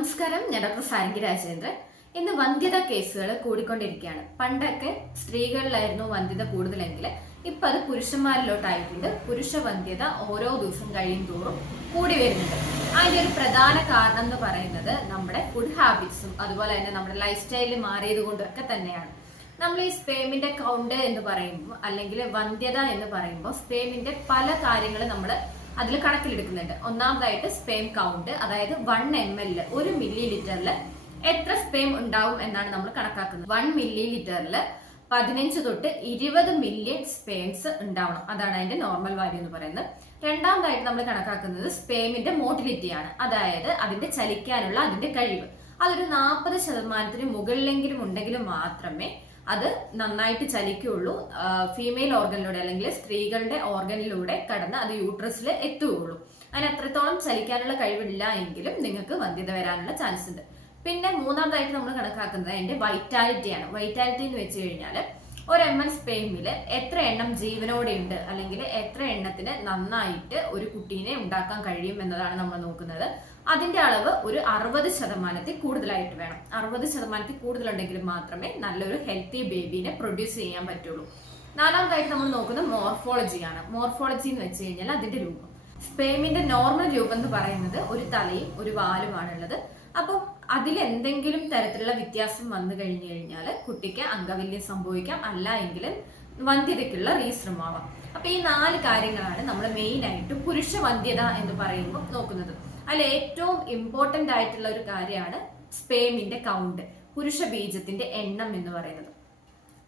നമസ്കാരം ഞാൻ ഡോക്ടർ സാരംഗി രാജേന്ദ്രൻ. ഇന്ന് വന്ധ്യത കേസുകൾ കൂടിക്കൊണ്ടിരിക്കുകയാണ്. പണ്ടൊക്കെ സ്ത്രീകളിലായിരുന്നു വന്ധ്യത കൂടുതലെങ്കിൽ ഇപ്പൊ അത് പുരുഷന്മാരിലോട്ടായിട്ടുണ്ട്. പുരുഷ വന്ധ്യത ഓരോ ദിവസം കഴിയും തോറും കൂടി വരുന്നുണ്ട്. അതിന്റെ ഒരു പ്രധാന കാരണം എന്ന് പറയുന്നത് നമ്മുടെ ഫുഡ് ഹാബിറ്റ്സും അതുപോലെ തന്നെ നമ്മുടെ ലൈഫ് സ്റ്റൈൽ മാറിയത് കൊണ്ടൊക്കെ തന്നെയാണ്. നമ്മൾ ഈ സ്പേമിന്റെ കൗണ്ട് എന്ന് പറയുമ്പോൾ അല്ലെങ്കിൽ വന്ധ്യത എന്ന് പറയുമ്പോൾ സ്പേമിന്റെ പല കാര്യങ്ങൾ നമ്മൾ അതിൽ കണക്കിലെടുക്കുന്നുണ്ട്. ഒന്നാമതായിട്ട് സ്പേം കൗണ്ട് അതായത് വൺ എം എൽ ഒരു മില്ലി ലിറ്ററിൽ എത്ര സ്പേം ഉണ്ടാവും എന്നാണ് നമ്മൾ കണക്കാക്കുന്നത്. വൺ മില്ലി ലിറ്ററിൽ പതിനഞ്ച് തൊട്ട് ഇരുപത് മില്യൺ സ്പേംസ് ഉണ്ടാവണം. അതാണ് അതിന്റെ നോർമൽ വാല്യൂ എന്ന് പറയുന്നത്. രണ്ടാമതായിട്ട് നമ്മൾ കണക്കാക്കുന്നത് സ്പേമിന്റെ മോട്ടിലിറ്റി ആണ്. അതായത് അതിന്റെ ചലിക്കാനുള്ള അതിന്റെ കഴിവ്. അതൊരു നാൽപ്പത് ശതമാനത്തിന് മുകളിലെങ്കിലും ഉണ്ടെങ്കിലും മാത്രമേ അത് നന്നായിട്ട് ചലിക്കുകയുള്ളൂ ഫീമെയിൽ ഓർഗനിലൂടെ അല്ലെങ്കിൽ സ്ത്രീകളുടെ ഓർഗനിലൂടെ കടന്ന് അത് യൂട്രസിൽ എത്തുകയുള്ളൂ. അതിന് അത്രത്തോളം ചലിക്കാനുള്ള കഴിവില്ല എങ്കിലും നിങ്ങൾക്ക് വന്ധ്യത വരാനുള്ള ചാൻസ് ഉണ്ട്. പിന്നെ മൂന്നാമതായിട്ട് നമ്മൾ കണക്കാക്കുന്നത് അതിന്റെ വൈറ്റാലിറ്റിയാണ് വൈറ്റാലിറ്റി എന്ന് വെച്ച് കഴിഞ്ഞാൽ ഒരു എം എൻ സ്പെയിമിൽ എത്ര എണ്ണം ജീവനോടെ ഉണ്ട് അല്ലെങ്കിൽ എത്ര എണ്ണത്തിന് നന്നായിട്ട് ഒരു കുട്ടീനെ ഉണ്ടാക്കാൻ കഴിയും എന്നതാണ് നമ്മൾ നോക്കുന്നത്. അതിന്റെ അളവ് ഒരു അറുപത് ശതമാനത്തിൽ കൂടുതലായിട്ട് വേണം. അറുപത് ശതമാനത്തിൽ കൂടുതലുണ്ടെങ്കിൽ മാത്രമേ നല്ലൊരു ഹെൽത്തി ബേബീനെ പ്രൊഡ്യൂസ് ചെയ്യാൻ പറ്റുള്ളൂ. നാലാമതായിട്ട് നമ്മൾ നോക്കുന്നത് മോർഫോളജിയാണ് മോർഫോളജി എന്ന് വെച്ച് കഴിഞ്ഞാൽ അതിന്റെ രൂപം. സ്പേമിന്റെ നോർമൽ രൂപം എന്ന് പറയുന്നത് ഒരു തലയും ഒരു വാലുമാണുള്ളത് അപ്പം അതിൽ എന്തെങ്കിലും തരത്തിലുള്ള വ്യത്യാസം വന്നു കഴിഞ്ഞു കഴിഞ്ഞാൽ കുട്ടിക്ക് അംഗവല്യം സംഭവിക്കാം. അല്ല എങ്കിലും വന്ധ്യതയ്ക്കുള്ള റീശ്രമമാവാം അപ്പൊ ഈ നാല് കാര്യങ്ങളാണ് നമ്മൾ മെയിൻ ആയിട്ട് പുരുഷ വന്ധ്യത എന്ന് പറയുമ്പോൾ നോക്കുന്നത്. അതിൽ ഏറ്റവും ഇമ്പോർട്ടന്റ് ആയിട്ടുള്ള ഒരു കാര്യമാണ് സ്പേമിന്റെ കൗണ്ട് പുരുഷ ബീജത്തിന്റെ എണ്ണം എന്ന് പറയുന്നത്.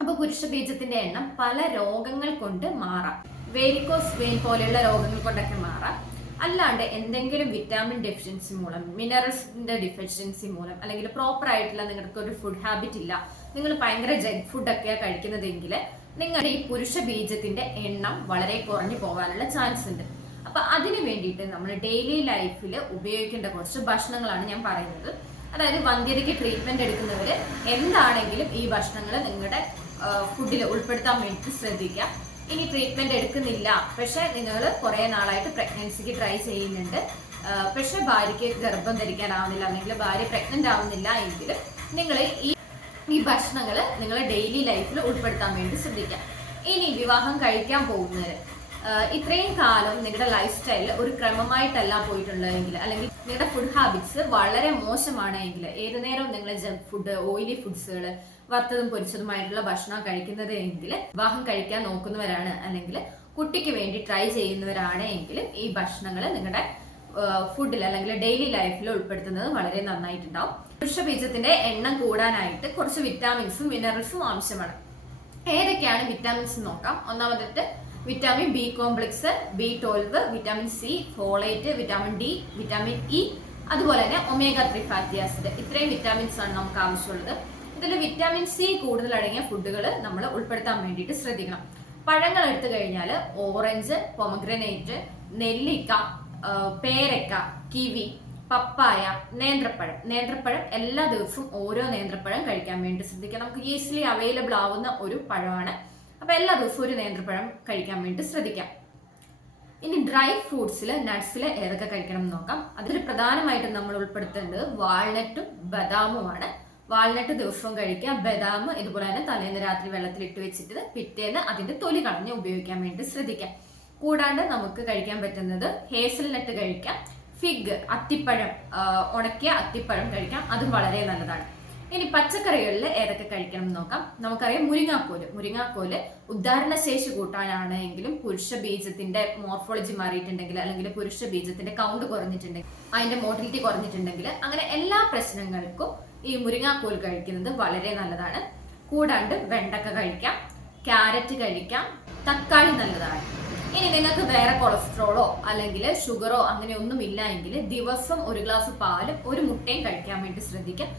അപ്പൊ പുരുഷ ബീജത്തിന്റെ എണ്ണം പല രോഗങ്ങൾ കൊണ്ട് മാറാം. വേരിക്കോസ് വെയിൻ പോലെയുള്ള രോഗങ്ങൾ കൊണ്ടൊക്കെ മാറാം. അല്ലാണ്ട് എന്തെങ്കിലും വിറ്റാമിൻ ഡെഫിഷ്യൻസി മൂലം മിനറൽസിന്റെ ഡെഫിഷ്യൻസി മൂലം അല്ലെങ്കിൽ പ്രോപ്പർ ആയിട്ടുള്ള നിങ്ങൾക്ക് ഒരു ഫുഡ് ഹാബിറ്റ് ഇല്ല നിങ്ങൾ ഭയങ്കര ജങ്ക് ഫുഡ് ഒക്കെയാണ് കഴിക്കുന്നതെങ്കിൽ നിങ്ങളുടെ ഈ പുരുഷ ബീജത്തിന്റെ എണ്ണം വളരെ കുറഞ്ഞു പോകാനുള്ള ചാൻസ് ഉണ്ട്. അപ്പൊ അതിന് വേണ്ടിയിട്ട് നമ്മൾ ഡെയിലി ലൈഫിൽ ഉപയോഗിക്കേണ്ട കുറച്ച് ഭക്ഷണങ്ങളാണ് ഞാൻ പറയുന്നത്. അതായത് വന്ധ്യതയ്ക്ക് ട്രീറ്റ്മെന്റ് എടുക്കുന്നവര് എന്താണെങ്കിലും ഈ ഭക്ഷണങ്ങൾ നിങ്ങളുടെ ഫുഡിൽ ഉൾപ്പെടുത്താൻ വേണ്ടി ശ്രദ്ധിക്കുക. ഇനി ട്രീറ്റ്മെന്റ് എടുക്കുന്നില്ല പക്ഷെ നിങ്ങൾ കുറെ നാളായിട്ട് പ്രഗ്നൻസിക്ക് ട്രൈ ചെയ്യുന്നുണ്ട്. പക്ഷെ ഭാര്യയ്ക്ക് ഗർഭം ധരിക്കാനാവുന്നില്ല അല്ലെങ്കിൽ ഭാര്യ പ്രഗ്നന്റ് ആവുന്നില്ല എങ്കിൽ നിങ്ങൾ ഈ ഈ ഭക്ഷണങ്ങൾ നിങ്ങൾ ഡെയിലി ലൈഫിൽ ഉൾപ്പെടുത്താൻ വേണ്ടി ശ്രദ്ധിക്കാം ഇനി വിവാഹം കഴിക്കാൻ പോകുന്നവര് ആഹ് ഇത്രയും കാലം നിങ്ങളുടെ ലൈഫ് സ്റ്റൈലിൽ ഒരു ക്രമമായിട്ടല്ല പോയിട്ടുള്ളതെങ്കിൽ അല്ലെങ്കിൽ നിങ്ങളുടെ ഫുഡ് ഹാബിറ്റ്സ് വളരെ മോശമാണ് എങ്കിൽ ഏതു നേരവും നിങ്ങൾ ജങ്ക് ഫുഡ് ഓയിലി ഫുഡ്സുകൾ വറുത്തതും പൊരിച്ചതുമായിട്ടുള്ള ഭക്ഷണം കഴിക്കുന്നത് എങ്കിൽ വിവാഹം കഴിക്കാൻ നോക്കുന്നവരാണ് അല്ലെങ്കിൽ കുട്ടിക്ക് വേണ്ടി ട്രൈ ചെയ്യുന്നവരാണ് എങ്കിൽ ഈ ഭക്ഷണങ്ങൾ നിങ്ങളുടെ ഫുഡിൽ അല്ലെങ്കിൽ ഡെയിലി ലൈഫിൽ ഉൾപ്പെടുത്തുന്നത് വളരെ നന്നായിട്ടുണ്ടാവും. വൃക്ഷബീജത്തിന്റെ എണ്ണം കൂടാനായിട്ട് കുറച്ച് വിറ്റാമിൻസും മിനറൽസും ആവശ്യമാണ്. ഏതൊക്കെയാണ് വിറ്റാമിൻസ് നോക്കാം. ഒന്നാമതായിട്ട് vitamin B complex B twelve vitamin C folate vitamin D vitamin E അതുപോലെ തന്നെ ഒമേഗ ത്രീ ഫാറ്റി ആസിഡ് ഇത്രയും വിറ്റാമിൻസ് ആണ് നമുക്ക് ആവശ്യമുള്ളത്. ഇതിൽ വിറ്റാമിൻ സി കൂടുതൽ അടങ്ങിയ ഫുഡുകൾ നമ്മൾ ഉൾപ്പെടുത്താൻ വേണ്ടിയിട്ട് ശ്രദ്ധിക്കണം. പഴങ്ങൾ എടുത്തു കഴിഞ്ഞാൽ ഓറഞ്ച് പൊമഗ്രനേറ്റ് നെല്ലിക്ക പേരക്ക കിവി പപ്പായ നേന്ത്രപ്പഴം. നേന്ത്രപ്പഴം എല്ലാ ദിവസവും ഓരോ നേന്ത്രപ്പഴം കഴിക്കാൻ വേണ്ടി ശ്രദ്ധിക്കുക. നമുക്ക് ഈസിലി അവൈലബിൾ ആവുന്ന ഒരു പഴമാണ്. അപ്പൊ എല്ലാ ദിവസവും ഒരു നേന്ത്രപ്പഴം കഴിക്കാൻ വേണ്ടി ശ്രദ്ധിക്കാം. ഇനി ഡ്രൈ ഫ്രൂട്ട്സിൽ നട്ട്സിൽ ഏതൊക്കെ കഴിക്കണം എന്ന് നോക്കാം. അതിൽ പ്രധാനമായിട്ടും നമ്മൾ ഉൾപ്പെടുത്തേണ്ടത് വാൾനട്ടും ബദാമുമാണ് വാൾനട്ട് ദിവസവും കഴിക്കുക. ബദാം ഇതുപോലെ തന്നെ തലേന്ന് രാത്രി വെള്ളത്തിൽ ഇട്ട് വെച്ചിട്ട് പിറ്റേന്ന് അതിന്റെ തൊലി കളഞ്ഞ് ഉപയോഗിക്കാൻ വേണ്ടി ശ്രദ്ധിക്കാം. കൂടാണ്ട് നമുക്ക് കഴിക്കാൻ പറ്റുന്നത് ഹേസൽ നട്ട് കഴിക്കാം. ഫിഗ് അത്തിപ്പഴം ഉണക്കിയ അത്തിപ്പഴം കഴിക്കാം. അതും വളരെ നല്ലതാണ്. ഇനി പച്ചക്കറികളിൽ ഏതൊക്കെ കഴിക്കണം എന്ന് നോക്കാം. നമുക്കറിയാം മുരിങ്ങാക്കോൽ. മുരിങ്ങാക്കോൽ ഉദ്ധാരണ ശേഷി കൂട്ടാനാണ് എങ്കിലും പുരുഷ ബീജത്തിന്റെ മോർഫോളജി മാറിയിട്ടുണ്ടെങ്കിൽ അല്ലെങ്കിൽ പുരുഷ ബീജത്തിന്റെ കൗണ്ട് കുറഞ്ഞിട്ടുണ്ടെങ്കിൽ അതിന്റെ മോട്ടിലിറ്റി കുറഞ്ഞിട്ടുണ്ടെങ്കിൽ അങ്ങനെ എല്ലാ പ്രശ്നങ്ങൾക്കും ഈ മുരിങ്ങാക്കോൽ കഴിക്കുന്നത് വളരെ നല്ലതാണ്. കൂടാണ്ട് വെണ്ടക്ക കഴിക്കാം ക്യാരറ്റ് കഴിക്കാം തക്കാളി നല്ലതാണ്. ഇനി നിങ്ങൾക്ക് വേറെ കൊളസ്ട്രോളോ അല്ലെങ്കിൽ ഷുഗറോ അങ്ങനെ ഒന്നും ഇല്ല എങ്കിൽ ദിവസം ഒരു ഗ്ലാസ് പാലും ഒരു മുട്ടയും കഴിക്കാൻ വേണ്ടി ശ്രദ്ധിക്കാം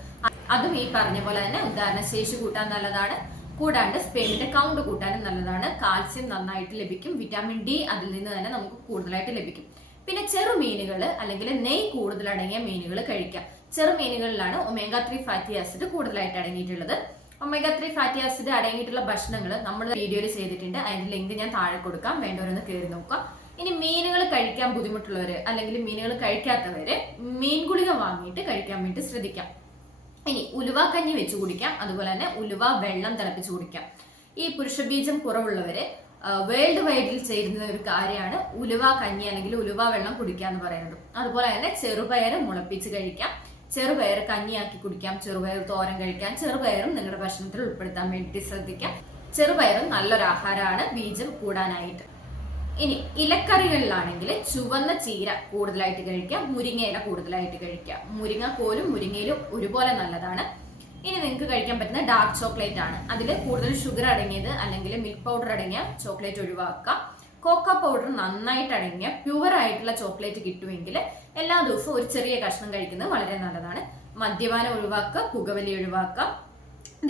അതും ഈ പറഞ്ഞ പോലെ തന്നെ ഉദാഹരണ ശേഷി കൂട്ടാൻ നല്ലതാണ്. കൂടാണ്ട് സ്പെയിനിന്റെ കൗണ്ട് കൂട്ടാനും നല്ലതാണ്. കാൽസ്യം നന്നായിട്ട് ലഭിക്കും. വിറ്റാമിൻ ഡി അതിൽ നിന്ന് തന്നെ നമുക്ക് കൂടുതലായിട്ട് ലഭിക്കും. പിന്നെ ചെറുമീനുകൾ അല്ലെങ്കിൽ നെയ് കൂടുതലടങ്ങിയ മീനുകൾ കഴിക്കാം. ചെറുമീനുകളിലാണ് ഒമേഗ ത്രീ ഫാറ്റി ആസിഡ് കൂടുതലായിട്ട് അടങ്ങിയിട്ടുള്ളത്. ഒമേഗ ത്രീ ഫാറ്റി ആസിഡ് അടങ്ങിയിട്ടുള്ള ഭക്ഷണങ്ങൾ നമ്മൾ വീഡിയോയിൽ ചെയ്തിട്ടുണ്ട്. അതിന്റെ ലിങ്ക് ഞാൻ താഴെ കൊടുക്കാം. വേണ്ടവരൊന്ന് കയറി നോക്കാം ഇനി മീനുകൾ കഴിക്കാൻ ബുദ്ധിമുട്ടുള്ളവര് അല്ലെങ്കിൽ മീനുകൾ കഴിക്കാത്തവര് മീൻ ഗുളിക വാങ്ങിയിട്ട് കഴിക്കാൻ വേണ്ടി ശ്രദ്ധിക്കാം. ഇനി ഉലുവ കഞ്ഞി വെച്ച് കുടിക്കാം. അതുപോലെ തന്നെ ഉലുവ വെള്ളം തിളപ്പിച്ച് കുടിക്കാം. ഈ പുരുഷബീജം കുറവുള്ളവര് വേൾഡ് വൈഡിൽ ചേരുന്ന ഒരു കാര്യമാണ് ഉലുവ കഞ്ഞി അല്ലെങ്കിൽ ഉലുവ വെള്ളം കുടിക്കുക എന്ന് പറയുന്നത്. അതുപോലെ തന്നെ ചെറുപയർ മുളപ്പിച്ച് കഴിക്കാം. ചെറുപയർ കഞ്ഞിയാക്കി കുടിക്കാം ചെറുപയർ തോരൻ കഴിക്കാം ചെറുപയറും നിങ്ങളുടെ ഭക്ഷണത്തിൽ ഉൾപ്പെടുത്താൻ വേണ്ടി ശ്രദ്ധിക്കാം. ചെറുപയറും നല്ലൊരു ആഹാരമാണ് ബീജം കൂടാനായിട്ട്. ഇനി ഇലക്കറികളിലാണെങ്കിൽ ചുവന്ന ചീര കൂടുതലായിട്ട് കഴിക്കാം മുരിങ്ങയില കൂടുതലായിട്ട് കഴിക്കാം. മുരിങ്ങ കോലും മുരിങ്ങയിലും ഒരുപോലെ നല്ലതാണ്. ഇനി നിങ്ങൾക്ക് കഴിക്കാൻ പറ്റുന്ന ഡാർക്ക് ചോക്ലേറ്റ് ആണ്. അതിൽ കൂടുതൽ ഷുഗർ അടങ്ങിയത് അല്ലെങ്കിൽ മിൽക്ക് പൗഡർ അടങ്ങിയ ചോക്ലേറ്റ് ഒഴിവാക്കുക കോക്ക പൗഡർ നന്നായിട്ട് അടങ്ങിയ പ്യുവർ ആയിട്ടുള്ള ചോക്ലേറ്റ് കിട്ടുമെങ്കിൽ എല്ലാ ദിവസവും ഒരു ചെറിയ കഷ്ണം കഴിക്കുന്നത് വളരെ നല്ലതാണ്. മദ്യപാനം ഒഴിവാക്കുക പുകവലി ഒഴിവാക്കുക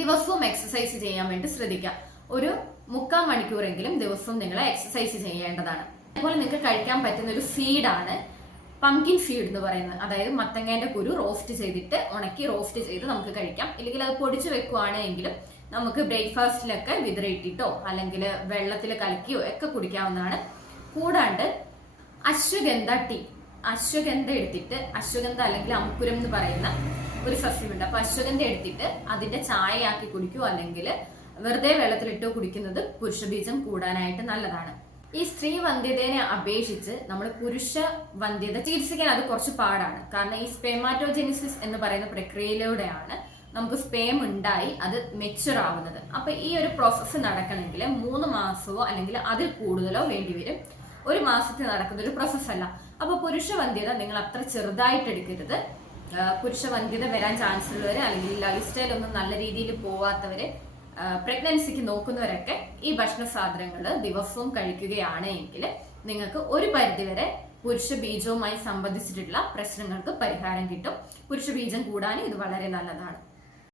ദിവസവും എക്സസൈസ് ചെയ്യാൻ വേണ്ടി ശ്രദ്ധിക്കുക. ഒരു മുക്കാൽ മണിക്കൂറെങ്കിലും ദിവസവും നിങ്ങൾ എക്സസൈസ് ചെയ്യേണ്ടതാണ്. അതുപോലെ നിങ്ങൾക്ക് കഴിക്കാൻ പറ്റുന്ന ഒരു സീഡാണ് പംകിൻ സീഡ് എന്ന് പറയുന്നത്. അതായത് മത്തങ്ങേന്റെ കുരു റോസ്റ്റ് ചെയ്തിട്ട് ഉണക്കി റോസ്റ്റ് ചെയ്ത് നമുക്ക് കഴിക്കാം. ഇല്ലെങ്കിൽ അത് പൊടിച്ചു വെക്കുവാണെങ്കിലും നമുക്ക് ബ്രേക്ക്ഫാസ്റ്റിലൊക്കെ വിതറിയിട്ടിട്ടോ അല്ലെങ്കിൽ വെള്ളത്തിൽ കലക്കിയോ ഒക്കെ കുടിക്കാവുന്നതാണ്. കൂടാണ്ട് അശ്വഗന്ധ ടീ. അശ്വഗന്ധ എടുത്തിട്ട് അശ്വഗന്ധ അല്ലെങ്കിൽ അമ്പുരം എന്ന് പറയുന്ന ഒരു സസ്യമുണ്ട്. അപ്പൊ അശ്വഗന്ധ എടുത്തിട്ട് അതിന്റെ ചായയാക്കി കുടിക്കോ അല്ലെങ്കിൽ വെറുതെ വെള്ളത്തിലിട്ടോ കുടിക്കുന്നത് പുരുഷബീജം കൂടാനായിട്ട് നല്ലതാണ്. ഈ സ്ത്രീ വന്ധ്യതയെ അപേക്ഷിച്ച് നമ്മൾ പുരുഷ വന്ധ്യത ചികിത്സിക്കാൻ അത് കുറച്ച് പാടാണ്. കാരണം ഈ സ്പെമാറ്റോജെനിസിസ് എന്ന് പറയുന്ന പ്രക്രിയയിലൂടെയാണ് നമുക്ക് സ്പേം ഉണ്ടായി അത് മെച്ചുർ ആവുന്നത്. അപ്പൊ ഈ ഒരു പ്രോസസ്സ് നടക്കണമെങ്കിൽ മൂന്ന് മാസമോ അല്ലെങ്കിൽ അതിൽ കൂടുതലോ വേണ്ടിവരും ഒരു മാസത്തിൽ നടക്കുന്ന ഒരു പ്രോസസ്സ് അല്ല. അപ്പൊ പുരുഷ വന്ധ്യത നിങ്ങൾ അത്ര ചെറുതായിട്ട് എടുക്കരുത്. പുരുഷ വന്ധ്യത വരാൻ ചാൻസ് ഉള്ളവര് അല്ലെങ്കിൽ ലൈഫ് സ്റ്റൈൽ ഒന്നും നല്ല രീതിയിൽ പോവാത്തവര് പ്രഗ്നൻസിക്ക് നോക്കുന്നവരൊക്കെ ഈ ഭക്ഷണ സാധനങ്ങൾ ദിവസവും കഴിക്കുകയാണ് എങ്കിൽ നിങ്ങൾക്ക് ഒരു പരിധിവരെ പുരുഷ ബീജവുമായി സംബന്ധിച്ചിട്ടുള്ള പ്രശ്നങ്ങൾക്ക് പരിഹാരം കിട്ടും. പുരുഷ ബീജം കൂടാനും ഇത് വളരെ നല്ലതാണ്.